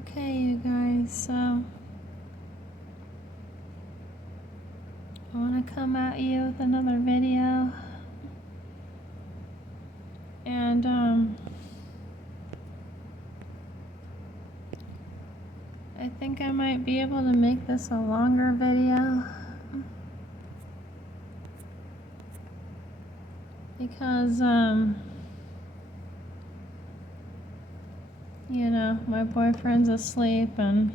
Okay, you guys, so I want to come at you with another video, and I think I might be able to make this a longer video because my boyfriend's asleep and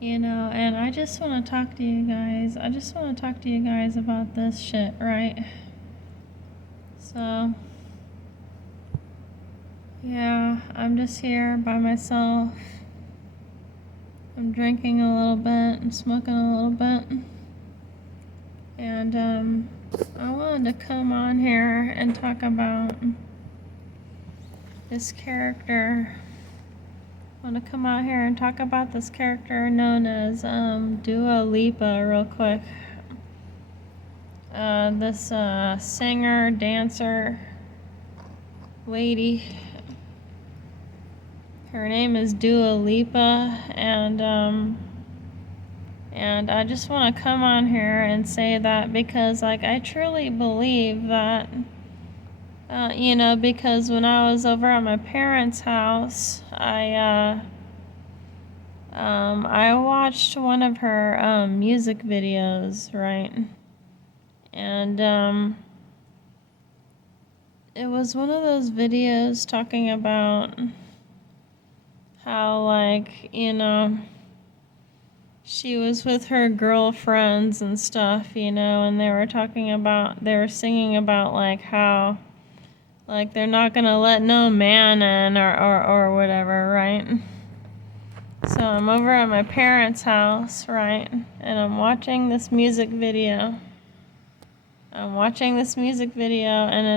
and I just want to talk to you guys. I just want to talk to you guys about this shit, right? So, yeah, I'm just here by myself. I'm drinking a little bit and smoking a little bit. And, I wanted to come on here and talk about this character. I want to come out here and talk about this character known as Dua Lipa real quick. This singer, dancer lady. Her name is Dua Lipa, and I just want to come on here and say that because, I truly believe that, because when I was over at my parents' house, I watched one of her music videos, right? And it was one of those videos talking about how, she was with her girlfriends and stuff, and they were singing about, how, they're not gonna let no man in or whatever, right? So I'm over at my parents' house, right? And I'm watching this music video. And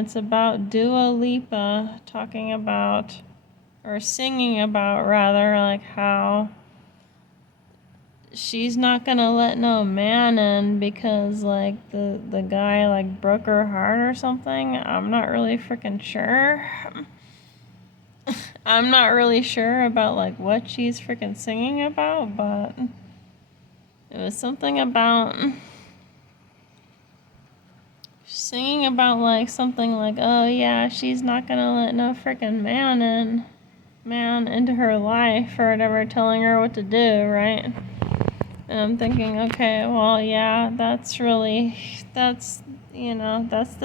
it's about Dua Lipa talking about, or singing about rather, how she's not gonna let no man in because the guy broke her heart or something. I'm not really freaking sure. I'm not really sure about what she's freaking singing about, but it was something about singing about something oh yeah, she's not gonna let no freaking man into her life or whatever, telling her what to do, right? And I'm thinking, okay, well, yeah, that's the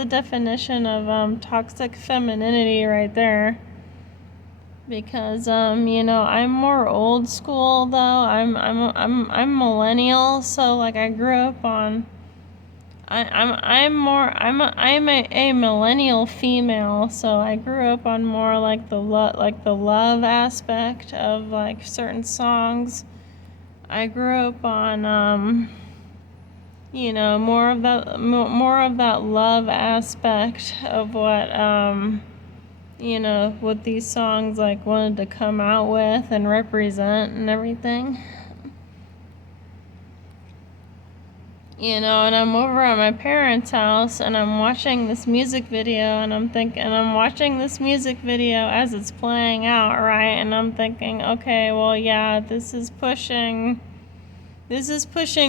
definition of toxic femininity right there. Because I'm more old school though. I'm millennial, so I grew up on. I'm a millennial female, so I grew up on more the love aspect of certain songs. I grew up on more of that love aspect of what what these songs wanted to come out with and represent and everything. And I'm over at my parents' house and I'm watching this music video and I'm watching this music video as it's playing out, right? And I'm thinking, okay, well, yeah, this is pushing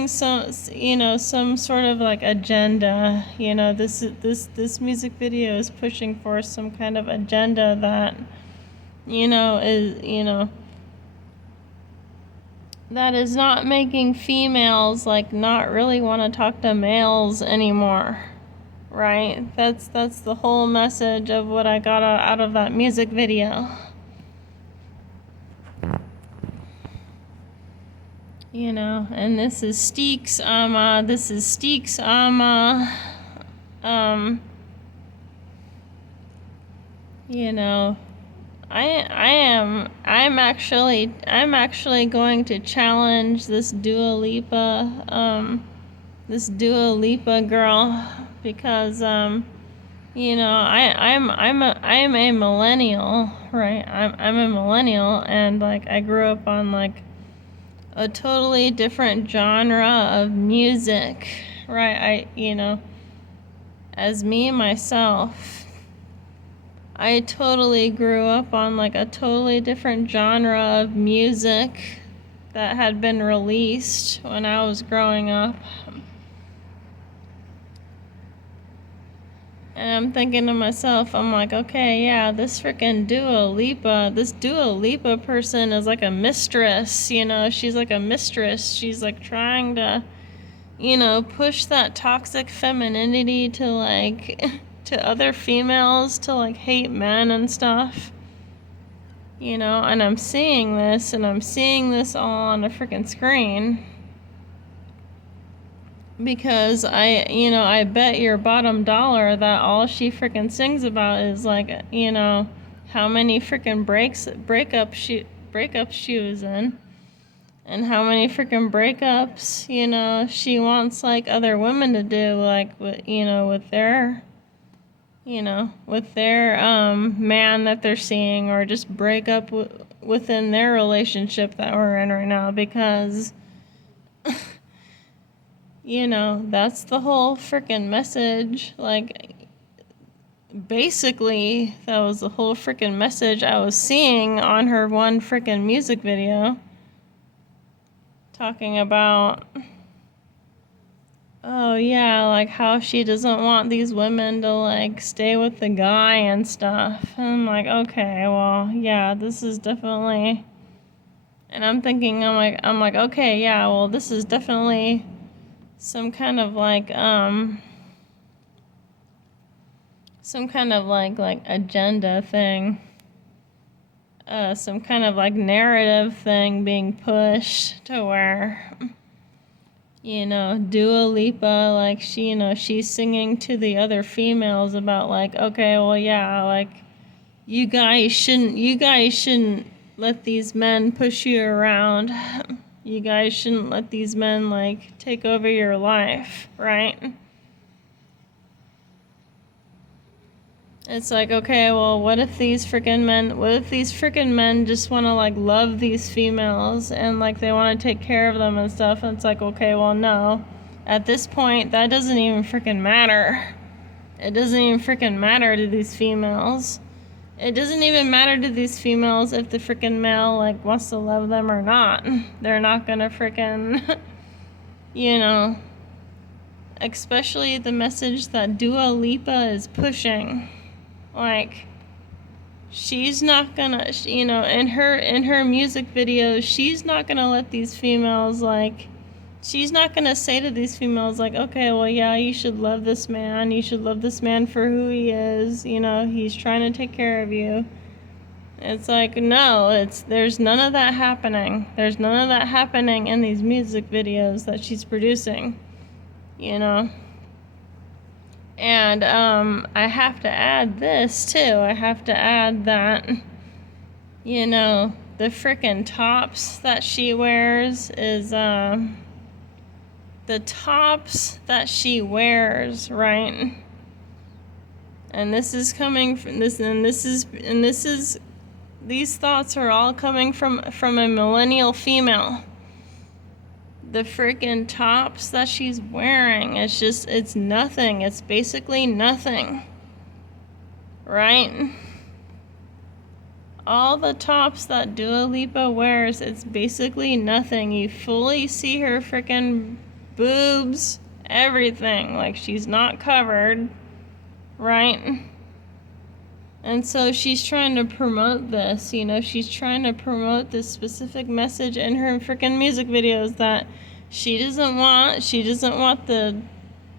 some sort of agenda. This music video is pushing for some kind of agenda that that is not making females not really want to talk to males anymore, right? That's the whole message of what I got out of that music video. And this is Steek's I'm actually going to challenge this Dua Lipa girl because I'm a millennial, right? I'm a millennial, and I grew up on a totally different genre of music, right? As me myself, I totally grew up on like a totally different genre of music that had been released when I was growing up. And I'm thinking to myself, I'm like, okay, yeah, this Dua Lipa person is like a mistress, she's like a mistress. She's like trying to, push that toxic femininity to like, to other females to like hate men and stuff. And I'm seeing this all on a freaking screen. Because I bet your bottom dollar that all she freaking sings about is like, how many freaking breakups she was in, and how many freaking breakups, she wants like other women to do, like with their, man that they're seeing, or just break up within their relationship that we're in right now, because that's the whole freaking message. Like, basically, that was the whole freaking message I was seeing on her one freaking music video. Talking about, oh yeah, like how she doesn't want these women to like stay with the guy and stuff. And I'm like, okay, well, yeah, this is definitely. And I'm thinking, I'm like, okay, yeah, well, this is definitely some kind of like agenda thing, some kind of like narrative thing being pushed to where, Dua Lipa, like she's singing to the other females about like, okay, well, yeah, like you guys shouldn't let these men push you around. You guys shouldn't let these men like take over your life, right? It's like, okay, well, what if these freaking men just want to like love these females and like they want to take care of them and stuff? And it's like, okay, well, no. At this point, that doesn't even freaking matter. It doesn't even freaking matter to these females. It doesn't even matter to these females if the freaking male like wants to love them or not. They're not gonna freaking, especially the message that Dua Lipa is pushing. Like, she's not gonna, in her music videos, she's not gonna let these females like, she's not gonna say to these females like, okay, well, yeah, you should love this man. You should love this man for who he is. He's trying to take care of you. It's like, no, there's none of that happening. There's none of that happening in these music videos that she's producing. And I have to add this too. I have to add that, the frickin' tops that she wears is the tops that she wears, right? And this is coming from this, and this is these thoughts are all coming from a millennial female. The freaking tops that she's wearing, it's nothing. It's basically nothing. Right? All the tops that Dua Lipa wears, it's basically nothing. You fully see her freaking boobs, everything. Like, she's not covered. Right? And so she's trying to promote this, she's trying to promote this specific message in her freaking music videos that she doesn't want the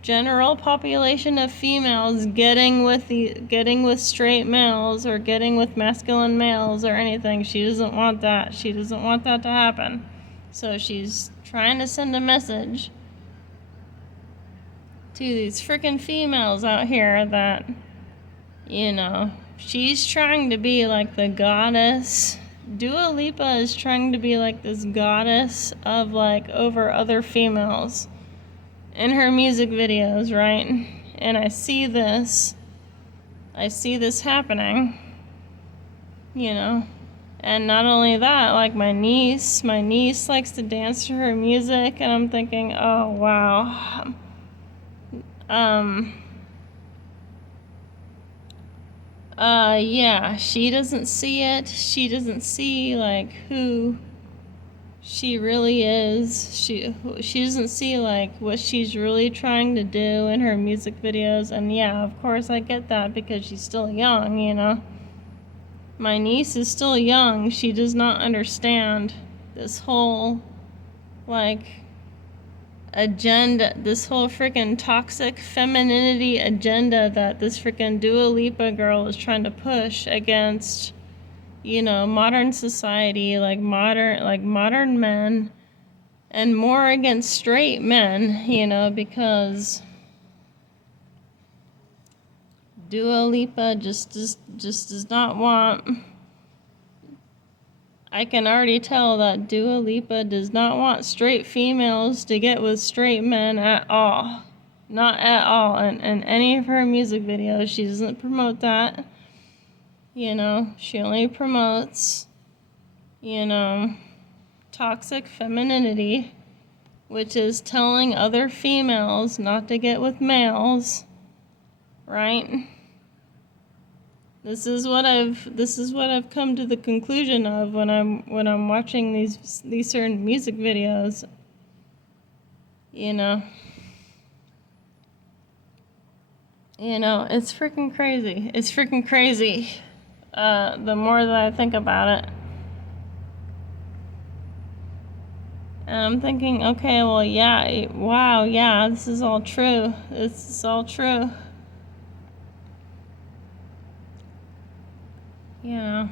general population of females getting with straight males or getting with masculine males or anything. She doesn't want that. She doesn't want that to happen. So she's trying to send a message to these freaking females out here that, she's trying to be like the goddess. Dua Lipa is trying to be like this goddess of like over other females in her music videos, right? And I see this happening, And not only that, like my niece likes to dance to her music, and I'm thinking, oh wow. Yeah, she doesn't see it. She doesn't see, like, who she really is. She doesn't see, like, what she's really trying to do in her music videos. And yeah, of course I get that because she's still young, you know. My niece is still young. She does not understand this whole, like, agenda, this whole freaking toxic femininity agenda that this freaking Dua Lipa girl is trying to push against, you know, modern society, like modern men, and more against straight men, you know, because Dua Lipa just does not want. I can already tell that Dua Lipa does not want straight females to get with straight men at all. Not at all. In any of her music videos, she doesn't promote that. You know, she only promotes, you know, toxic femininity, which is telling other females not to get with males, right? This is what I've come to the conclusion of when I'm watching these certain music videos. You know. It's freaking crazy. It's freaking crazy. The more that I think about it. And I'm thinking, okay, well, yeah, wow, yeah, this is all true. This is all true. You know.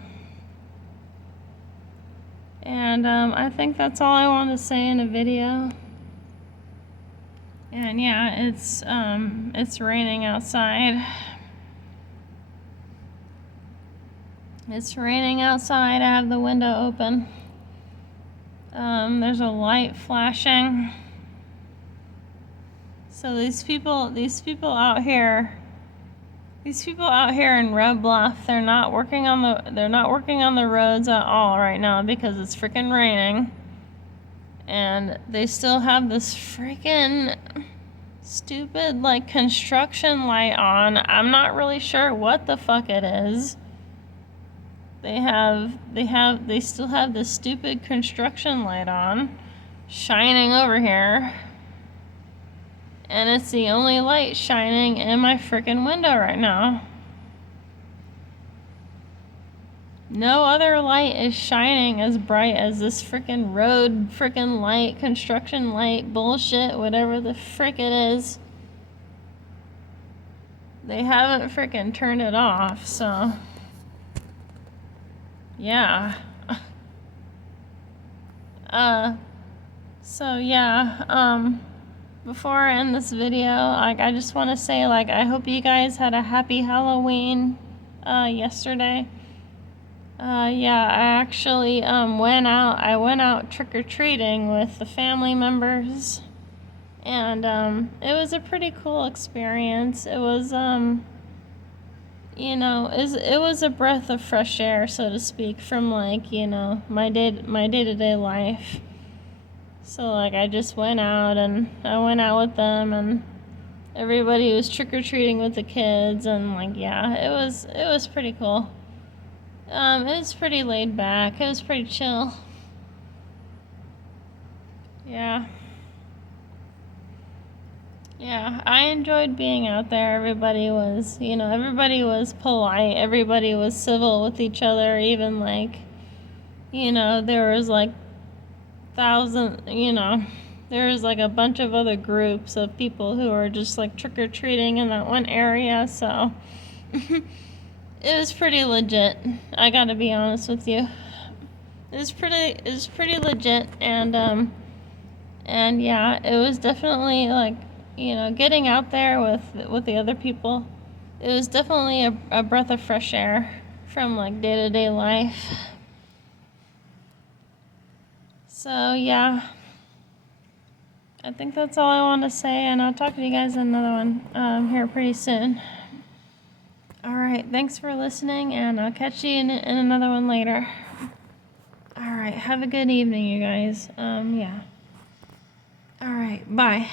And I think that's all I want to say in a video. And yeah, it's raining outside. It's raining outside. I have the window open. There's a light flashing. So these people out here in Red Bluff, they're not working on the roads at all right now because it's freaking raining. And they still have this freaking stupid, like, construction light on. I'm not really sure what the fuck it is. They still have this stupid construction light on, shining over here. And it's the only light shining in my freaking window right now. No other light is shining as bright as this freaking road freaking light, construction light, bullshit, whatever the frick it is. They haven't freaking turned it off, so yeah. So yeah, before I end this video, like, I just want to say, like, I hope you guys had a happy Halloween yesterday. Yeah, I actually went out trick-or-treating with the family members, and it was a pretty cool experience. It was it was a breath of fresh air, so to speak, from, like, my day-to-day life. So, like, I just went out with them, and everybody was trick-or-treating with the kids, and, like, yeah, it was pretty cool. It was pretty laid back. It was pretty chill. Yeah. Yeah, I enjoyed being out there. Everybody was polite. Everybody was civil with each other. Even, like, there was, like, there was, like, a bunch of other groups of people who were just, like, trick-or-treating in that one area, so it was pretty legit. I gotta be honest with you. It was pretty legit, and yeah, it was definitely, like, getting out there with the other people. It was definitely a breath of fresh air from, like, day-to-day life. So yeah, I think that's all I want to say, and I'll talk to you guys in another one here pretty soon. Alright, thanks for listening, and I'll catch you in another one later. Alright, have a good evening, you guys. Yeah. Alright, bye.